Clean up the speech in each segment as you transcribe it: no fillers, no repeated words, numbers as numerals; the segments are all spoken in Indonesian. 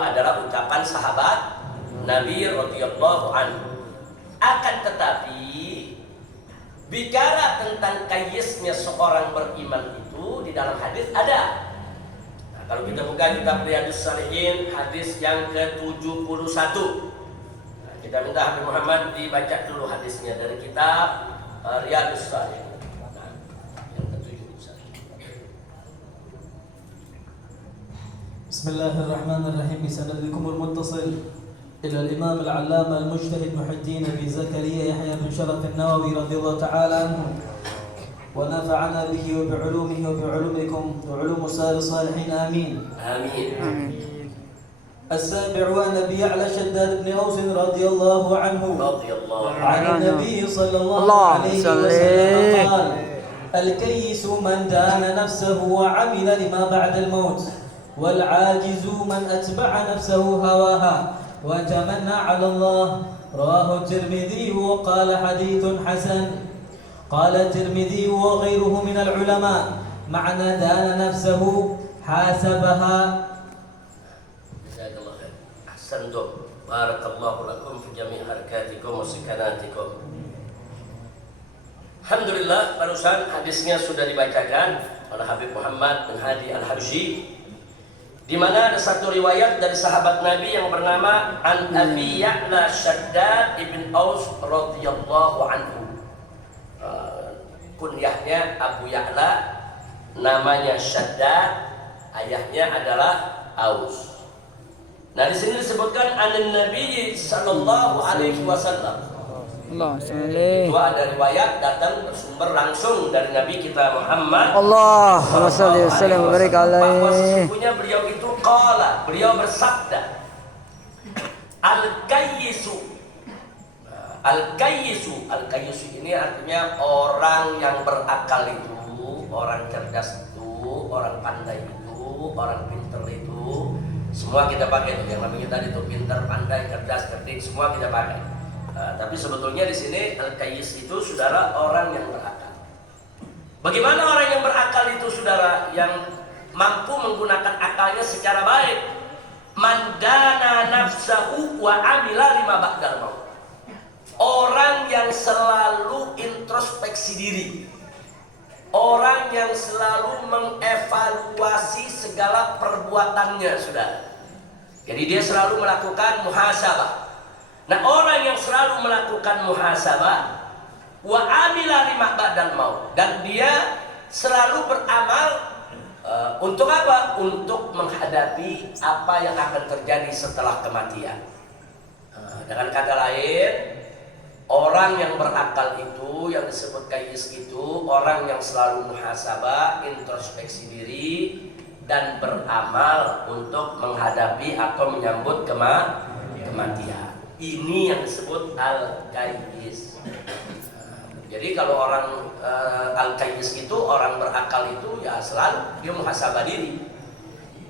adalah ucapan sahabat Nabi radhiyallahu anhu. Akan tetapi bicara tentang kayyisnya seorang beriman itu di dalam hadis ada. Nah, kalau kita buka kitab Riyadhus Shalihin hadis yang ke-71. Nah, kita minta Habib Muhammad dibaca dulu hadisnya dari kitab Riyadhus Shalihin. Nah, yang ke-71. Bismillahirrahmanirrahim. Bisanadikumul muttasil إلى الإمام العلامة المجتهد محي الدين أبي زكريا يحيى بن شرف النووي رضي الله تعالى عنه ونفعنا به وبعلومه وبعلومكم وعلوم سائر الصالحين آمين. آمين. السابع عن أبي يعلى شداد بن أوس رضي الله عنه عن النبي صلى الله عليه وسلم قال: الكيس من دان نفسه وعمل لما بعد الموت، والعاجز من أتبع نفسه هواها وتمنى على الله. رواه الترمذي وقال حديث حسن. قال الترمذي وغيره من العلماء معنى دان نفسه حاسبها. جزاك الله خير. أحسنتم. بارك الله لكم في جميع حركاتكم وسكناتكم. Alhamdulillah, barusan hadisnya sudah dibacakan oleh Habib Muhammad bin Hadi Al-Habsyi, di mana ada satu riwayat dari sahabat Nabi yang bernama An Abi Ya'la Shaddad ibn Aus radhiyallahu anhu. Kunyahnya Abu Ya'la, namanya Shaddad, ayahnya adalah Aus. Nah, di sini disebutkan an Nabi sallallahu alaihi wasallam. Itu ada riwayat datang bersumber langsung dari Nabi kita Muhammad. Allahumma shalli wa sallim wa barik alaihi. Bahwa sesungguhnya beliau itu qala, beliau bersabda, al-kayyisu. Al-kayyisu ini artinya orang yang berakal itu, orang cerdas itu, orang pandai itu, orang pintar itu. Semua kita pakai itu. Yang namanya tadi itu pintar, pandai, cerdas, cerdik, semua kita pakai. Tapi sebetulnya di sini al-kayyis itu saudara orang yang berakal. Bagaimana orang yang berakal itu saudara, yang mampu menggunakan akalnya secara baik? Mandana nafsahu wa amila lima ba'dal maut. Orang yang selalu introspeksi diri. Orang yang selalu mengevaluasi segala perbuatannya saudara. Jadi dia selalu melakukan muhasabah. Nah, orang yang selalu melakukan muhasabah wa amila lima ba'dal maut, dan dia selalu beramal untuk apa? Untuk menghadapi apa yang akan terjadi setelah kematian. Dengan kata lain, orang yang berakal itu, yang disebut kayyis itu, orang yang selalu muhasabah, introspeksi diri, dan beramal untuk menghadapi atau menyambut kematian. Ini yang disebut al-kayyis. Jadi kalau orang al-kayyis itu, orang berakal itu ya selalu dia muhasabah diri,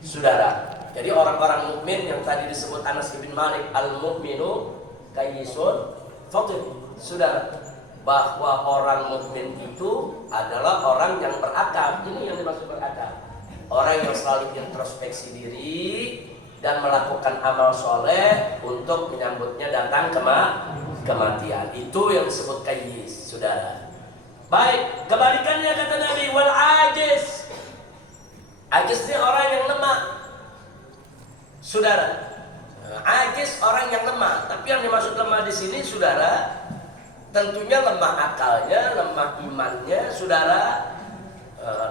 saudara. Jadi orang-orang mukmin yang tadi disebut Anas bin Malik, al-mukminu kayyisun faqih, saudara, bahwa orang mukmin itu adalah orang yang berakal. Ini yang dimaksud berakal. Orang yang selalu introspeksi diri dan melakukan amal soleh untuk menyambutnya datang kematian. Itu yang disebut kayyis, saudara. Baik, kebalikannya kata Nabi, wal ajiz. Ajiz ini orang yang lemah, saudara. Ajiz orang yang lemah. Tapi yang dimaksud lemah di sini, saudara, tentunya lemah akalnya, lemah imannya, saudara.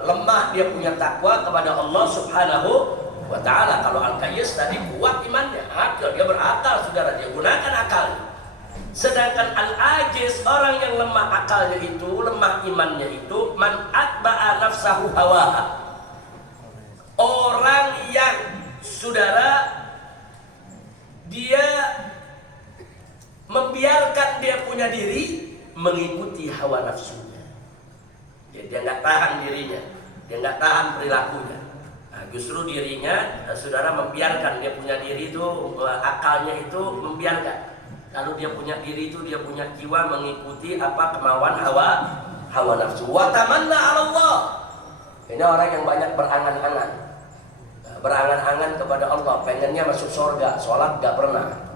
Lemah dia punya takwa kepada Allah Subhanahu wa ta'ala. Kalau al-kayyis tadi kuat imannya, akal, dia berakal, saudara, dia gunakan akalnya. Sedangkan al-ajiz, orang yang lemah akalnya itu, lemah imannya itu, man atba'a nafsahu hawaha. Orang yang, saudara, dia membiarkan dia punya diri mengikuti hawa nafsunya. Dia nggak tahan dirinya, dia nggak tahan perilakunya. Nah, justru dirinya, saudara, membiarkan dia punya diri itu, akalnya itu membiarkan. Lalu dia punya diri itu, dia punya jiwa mengikuti apa kemauan hawa nafsu. Wa tamanna 'ala Allah. Ini orang yang banyak berangan-angan. berangan-angan kepada Allah, pengennya masuk surga, sholat gak pernah.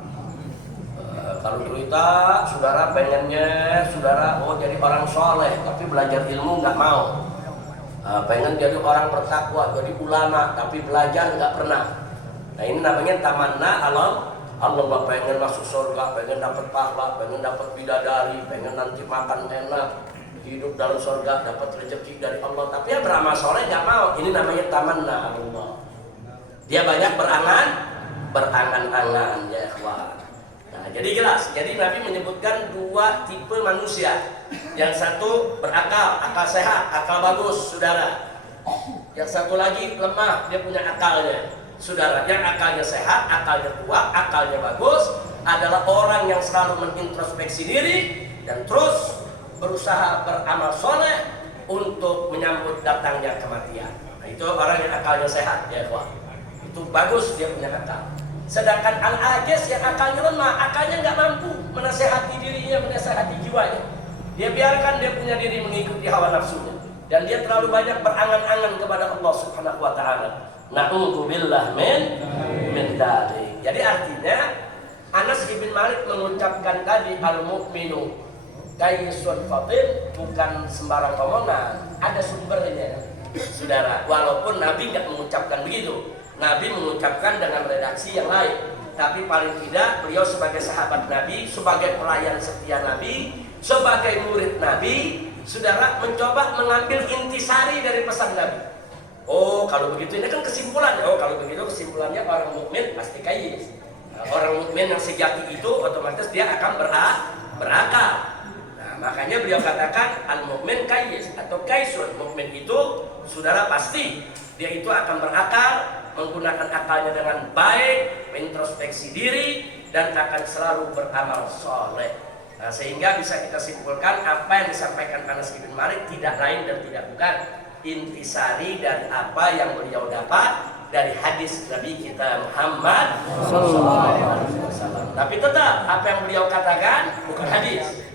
Kalau cerita saudara pengennya saudara jadi orang soleh tapi belajar ilmu nggak mau, pengen jadi orang bertakwa, jadi ulama tapi belajar nggak pernah. Nah ini namanya tamanna Allah pengen masuk surga, pengen dapat pahala, pengen dapat bidadari, pengen nanti makan enak, hidup dalam surga, dapat rezeki dari Allah, tapi ya beramal soleh nggak mau. Ini namanya tamanna Allah. Dia banyak berangan-angan ya ikhwan. Nah, jadi jelas, jadi Nabi menyebutkan dua tipe manusia. Yang satu berakal, akal sehat, akal bagus, saudara. Yang satu lagi lemah, dia punya akalnya, saudara. Yang akalnya sehat, akalnya kuat, akalnya bagus adalah orang yang selalu mengintrospeksi diri dan terus berusaha beramal soleh untuk menyambut datangnya kematian. Nah, itu orang yang akalnya sehat, ya ikhwan. Itu bagus, dia punya akal. Sedangkan al-ajiz yang akalnya lemah, akalnya nggak mampu menasehati dirinya, menasehati jiwanya. Dia biarkan dia punya diri mengikuti hawa nafsunya, dan dia terlalu banyak berangan-angan kepada Allah Subhanahu wa taala. Na'udzubillah min dzalik. Jadi artinya Anas bin Malik mengucapkan tadi al-mu'minu kayyisun fatin bukan sembarang omongan, ada sumbernya. Saudara, walaupun Nabi nggak mengucapkan begitu. Nabi mengucapkan dengan redaksi yang lain, tapi paling tidak beliau sebagai sahabat Nabi, sebagai pelayan setia Nabi, sebagai murid Nabi, saudara mencoba mengambil intisari dari pesan Nabi. Oh kalau begitu ini kan kesimpulannya. Oh kalau begitu kesimpulannya orang mukmin pasti kayyis. Orang mukmin yang sejati itu otomatis dia akan berakal. Nah makanya beliau katakan al-mukmin kayyis atau kaisun. Mukmin itu saudara pasti dia itu akan berakal, menggunakan akalnya dengan baik, introspeksi diri, dan akan selalu beramal soleh. Nah, sehingga bisa kita simpulkan apa yang disampaikan Anas bin Malik tidak lain dan tidak bukan intisari dari apa yang beliau dapat dari hadis Nabi kita Muhammad SAW. Tapi tetap apa yang beliau katakan bukan hadis.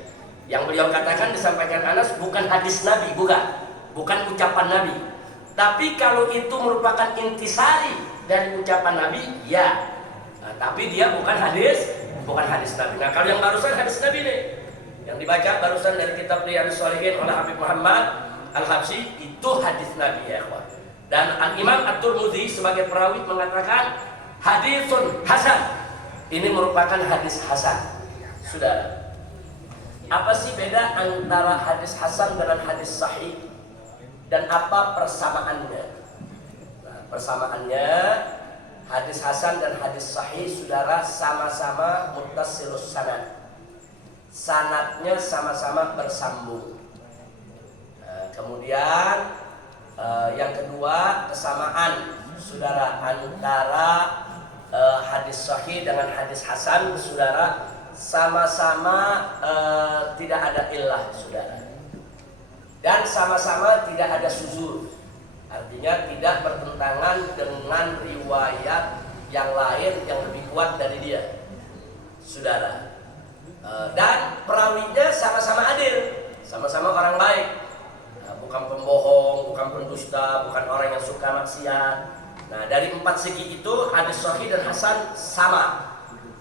Yang beliau katakan disampaikan Anas bukan hadis Nabi, bukan ucapan Nabi. Tapi kalau itu merupakan intisari dari ucapan Nabi, ya. Nah, tapi dia bukan hadis Nabi. Nah, kalau yang barusan hadis Nabi nih, yang dibaca barusan dari kitab Riyadhus Shalihin oleh Habib Muhammad Al-Habsyi, itu hadis Nabi ya, ikhwan. Dan Al-Imam At-Tirmidzi sebagai perawi mengatakan hadisun hasan. Ini merupakan hadis hasan. Saudara, apa sih beda antara hadis hasan dengan hadis sahih? Dan apa persamaannya? Nah, persamaannya hadis hasan dan hadis sahih saudara sama-sama muttasilus sanad. Sanadnya sama-sama bersambung. Nah, kemudian yang kedua kesamaan saudara antara hadis sahih dengan hadis hasan saudara sama-sama tidak ada illah saudara. Dan sama-sama tidak ada suzur, artinya tidak bertentangan dengan riwayat yang lain yang lebih kuat dari dia, saudara. Dan perawinya sama-sama adil, sama-sama orang baik, bukan pembohong, bukan pendusta, bukan orang yang suka maksiat. Nah dari empat segi itu hadis sahih dan hasan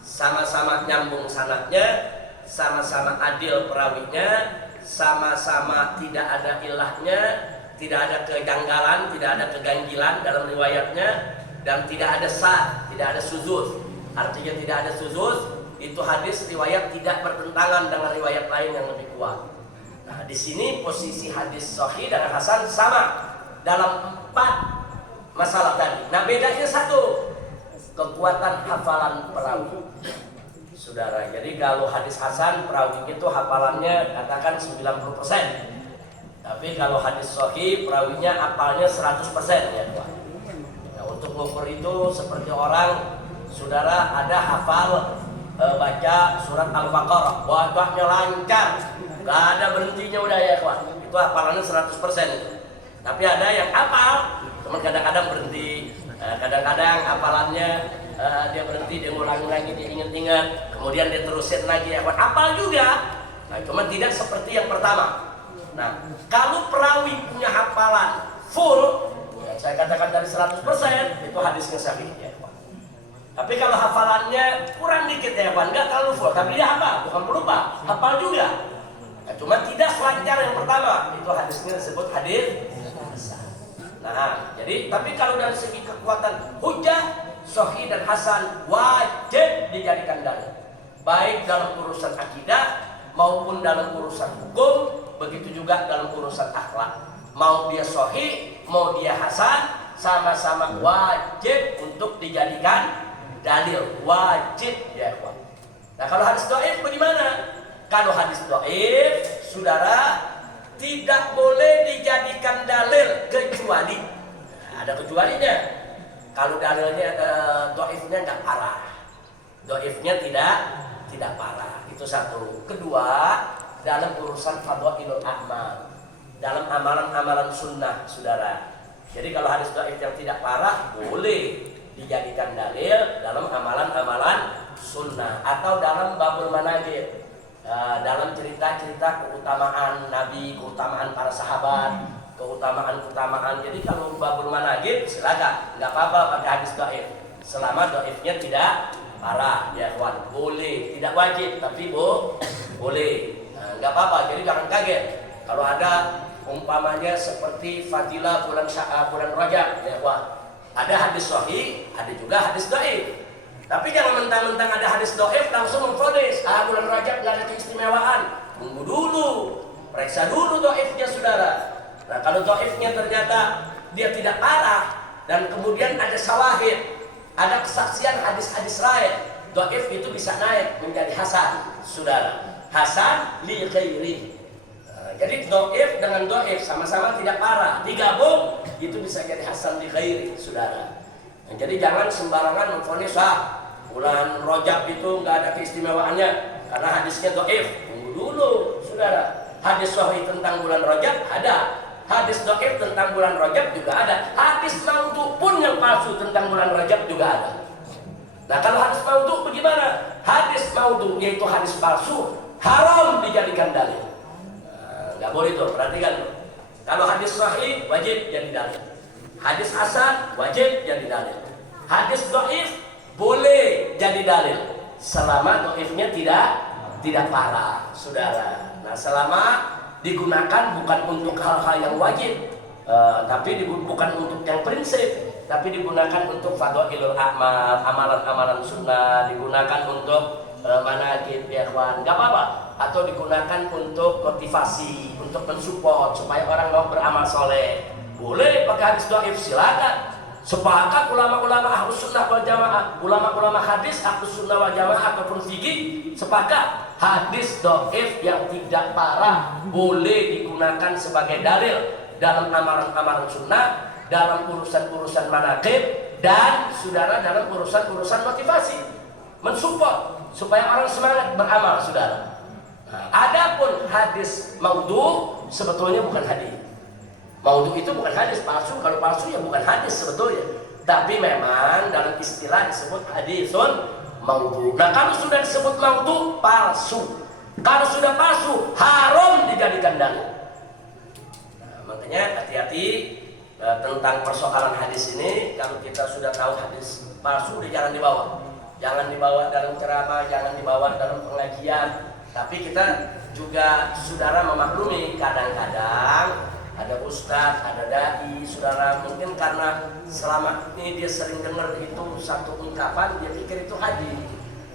sama-sama nyambung sanadnya, sama-sama adil perawinya, sama-sama tidak ada ilahnya, tidak ada kejanggalan, tidak ada keganjilan dalam riwayatnya, dan tidak ada tidak ada suzuz. Artinya tidak ada suzuz, itu hadis riwayat tidak bertentangan dengan riwayat lain yang lebih kuat. Nah, di sini posisi hadis sahih dan hasan sama dalam empat masalah tadi. Nah, bedanya satu, kekuatan hafalan perawi. Saudara, jadi kalau hadis hasan perawi itu hafalannya katakan 90%. Tapi kalau hadis sahih perawinya hafalnya 100% ya, Tuhan. Nah, untuk mengukur itu seperti orang saudara ada hafal baca surat Al-Baqarah, bacanya lancar, gak ada berhentinya udah ya, Tuhan. Itu hafalannya 100% itu. Tapi ada yang hafal, cuma kadang-kadang berhenti, kadang-kadang hafalannya dia berhenti, dia ngulangi lagi, dia ingat-ingat, kemudian dia terusin lagi ya, hafal juga. Nah, cuma tidak seperti yang pertama. Nah, kalau perawi punya hafalan full, ya, Yang saya katakan dari 100% itu hadisnya sahih ya ikhwan. Tapi kalau hafalannya kurang dikit ya ikhwan, enggak terlalu full, tapi dia hafal, bukan pelupa, hafal juga. Nah, cuma tidak selancar yang pertama, itu hadisnya disebut hadis hasan. Nah, jadi tapi kalau dari segi kekuatan hujjah, sahih dan hasan wajib dijadikan dalil. Baik dalam urusan akidah maupun dalam urusan hukum, begitu juga dalam urusan akhlak. Mau dia sahih, mau dia hasan, sama-sama wajib untuk dijadikan dalil, wajib ya ikhwan. Nah, kalau hadis dhaif bagaimana? Kalau hadis dhaif, saudara, tidak boleh dijadikan dalil kecuali ada kecualinya. Kalau dalilnya dhaifnya enggak parah. Dhaifnya tidak parah. Itu satu. Kedua, dalam urusan fadhailul a'mal. Dalam amalan-amalan sunnah, saudara. Jadi kalau hadis dhaif yang tidak parah boleh dijadikan dalil dalam amalan-amalan sunnah atau dalam babul manaqib, dalam cerita-cerita keutamaan Nabi, keutamaan para sahabat, keutamaan. Jadi kalau babul manaqib silakan, nggak apa-apa pakai hadis dhaif selama dhaifnya tidak parah, ya kawan. Boleh, tidak wajib tapi boleh. Nggak apa-apa. Jadi jangan kaget kalau ada umpamanya seperti fadilah bulan Rajab, ya kawan. Ada hadis sahih, ada juga hadis dhaif. Tapi jangan mentang-mentang ada hadis dhaif langsung memvonis, bulan Rajab nggak ada keistimewaan. Tunggu dulu, periksa dulu dhaifnya, saudara. Nah, kalau dhaifnya ternyata dia tidak parah dan kemudian ada syawahid, ada kesaksian hadis-hadis lain, dhaif itu bisa naik menjadi hasan, saudara. Hasan li ghairi. Jadi dhaif dengan dhaif sama-sama tidak parah, digabung itu bisa jadi hasan li ghairi, saudara. Nah, jadi jangan sembarangan memvonis bulan Rajab itu nggak ada keistimewaannya karena hadisnya dhaif. Tunggu dulu, saudara. Hadis sahih tentang bulan Rajab ada, hadis dhaif tentang bulan Rajab juga ada, hadis maudhu pun yang palsu tentang bulan Rajab juga ada. Nah, kalau hadis maudhu bagaimana? Hadis maudhu yaitu hadis palsu haram dijadikan dalil. Nggak boleh tuh, perhatikan tuh. Kalau hadis sahih wajib jadi dalil, hadis hasan wajib jadi dalil, hadis dhaif boleh jadi dalil selama dhaifnya tidak parah, saudara. Nah, selama digunakan bukan untuk hal-hal yang wajib, tapi bukan untuk yang prinsip, tapi digunakan untuk fadhailul a'mal, amalan-amalan sunnah, digunakan untuk manaqib ya ikhwan, nggak apa-apa. Atau digunakan untuk motivasi, untuk mensupport supaya orang mau beramal soleh, boleh pakai hadis dhaif, silakan. Sepakat ulama-ulama ahlus sunnah wal jamaah, ulama-ulama hadis ahlus sunnah wal jamaah ataupun fikih sepakat hadis dhaif yang tidak parah boleh digunakan sebagai dalil dalam amalan-amalan sunnah, dalam urusan-urusan manaqib, dan saudara dalam urusan-urusan motivasi, mensupport supaya orang semangat beramal, saudara. Nah, adapun hadis maudhu sebetulnya bukan hadis. Maudhu itu bukan hadis, palsu. Kalau palsu ya bukan hadis sebetulnya. Tapi memang dalam istilah disebut hadisun maudhu. Nah, kalau sudah disebut maudhu, palsu. Kalau sudah palsu, haram dijadikan dalil. Nah, makanya hati-hati tentang persoalan hadis ini. Kalau kita sudah tahu hadis palsu, jangan dibawa. Jangan dibawa dalam ceramah, jangan dibawa dalam pengajian. Tapi kita juga, saudara, memaklumi kadang-kadang ada ustadz, ada dai, saudara, mungkin karena selama ini dia sering dengar itu satu ungkapan, dia pikir itu hadis.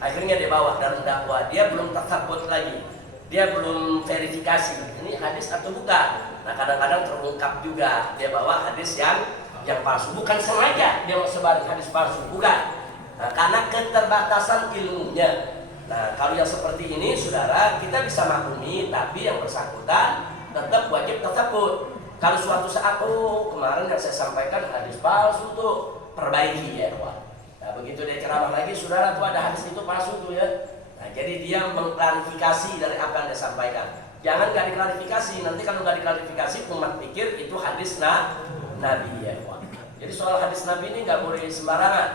Akhirnya dia bawa dalam dakwah, dia belum tasabbut lagi, dia belum verifikasi ini hadis atau bukan. Nah, kadang-kadang terungkap juga dia bawa hadis yang palsu, bukan sengaja dia mau sebarin hadis palsu, bukan. Nah, karena keterbatasan ilmunya. Nah, kalau yang seperti ini, saudara, kita bisa maklumi, tapi yang bersangkutan tetap wajib tasabbut. Kalau suatu saat, kemarin yang saya sampaikan hadis palsu tuh, perbaiki ya, kawan. Nah, begitu dia ceramah lagi, saudara, tuh ada hadis itu palsu tuh ya. Nah, jadi dia mengklarifikasi dari apa yang dia sampaikan. Jangan nggak diklarifikasi, nanti kalau nggak diklarifikasi, umat pikir itu hadis Nabi ya, kawan. Jadi soal hadis Nabi ini nggak boleh sembarangan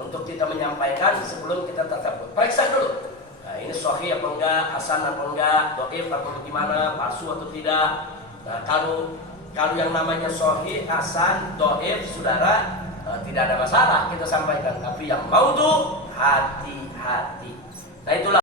untuk kita menyampaikan sebelum kita tasabbut. Periksa dulu. Nah, ini sahih apa enggak, hasan apa enggak, dhaif atau bagaimana, palsu atau tidak. Nah, kalau Kalau yang namanya sahih, hasan, dhaif, saudara, tidak ada masalah kita sampaikan. Tapi yang mau tuh hati-hati. Nah itulah